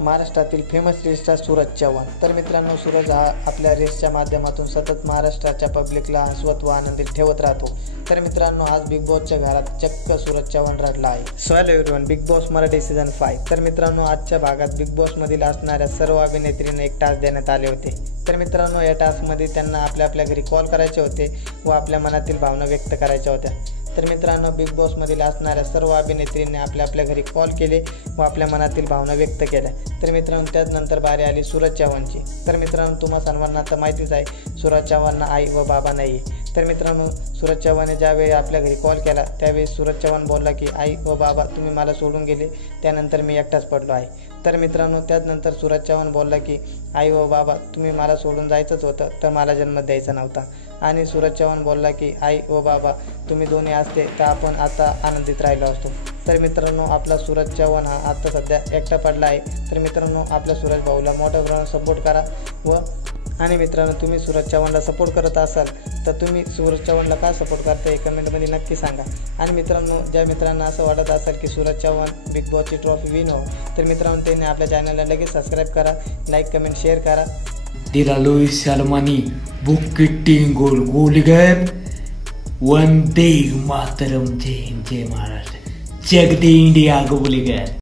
महाराष्ट्रातील फेमस रेसस्टार सूरज चव्हाण। तर मित्रांनो, सूरज हा आपल्या रेसच्या माध्यमातून सतत महाराष्ट्राच्या पब्लिकला हसवत व आनंदित ठेवत राहतो। तर मित्रांनो, आज बिग बॉसच्या घरात चक्क सूरज चव्हाण रडला आहे। So hello everyone, big boss Marathi season 5। तर मित्रांनो, आजच्या भागात बिग बॉसमधील असणाऱ्या सर्व अभिनेत्रींना एक टास्क देण्यात आले होते। तर मित्रांनो, या टास्कमध्ये त्यांना आपल्या घरी कॉल करायचे होते व आपल्या मनातील भावना व्यक्त करायच्या होत्या। तर मित्रांनो, बिग बॉसमधील असणाऱ्या सर्व अभिनेत्रींनी आपल्या घरी कॉल केले व आपल्या मनातील भावना व्यक्त केल्या। तर मित्रांनो, त्यानंतर बारी आली सूरज चव्हाणची। तर मित्रांनो, तुम्हा सर्वांना तर माहितीच आहे, सूरज चव्हाणला आई व बाबा नाही आहे। तर मित्रांनो, सूरज चव्हाणने ज्यावेळी आपल्या घरी कॉल केला त्यावेळी सूरज चव्हाण बोलला की आई व बाबा तुम्ही मला सोडून गेले, त्यानंतर मी एकटाच पडलो आहे। तर मित्रांनो, त्यानंतर सूरज चव्हाण बोलला की आई व बाबा तुम्ही मला सोडून जायचंच होतं तर मला जन्म द्यायचा नव्हता। आणि सूरज चव्हाण बोलला की आई व बाबा तुम्ही दोन्ही असते तर आपण आता आनंदित राहिलो असतो। तर मित्रांनो, आपला सूरज चव्हाण हा आता सध्या एकटा पडला आहे। तर मित्रांनो, आपल्या सूरज भाऊला मोठ्या प्रमाणात सपोर्ट करा आणि मित्रांनो, तुम्ही सूरज चव्हाणला सपोर्ट करत असाल तर तुम्ही सूरज चव्हाणला काय सपोर्ट करता हे कमेंटमध्ये नक्की सांगा। आणि मित्रांनो, ज्या मित्रांना असं वाटत असेल की सूरज चव्हाण बिग बॉसची ट्रॉफी विन हो, तर मित्रांनो त्यांनी आपल्या चॅनलला लगेच सबस्क्राईब करा, लाईक कमेंट शेअर करा। Dira Luis Salmani Bukit Tinggul Guligat One Day Mataram Jai Maharashtra Check the India Guligat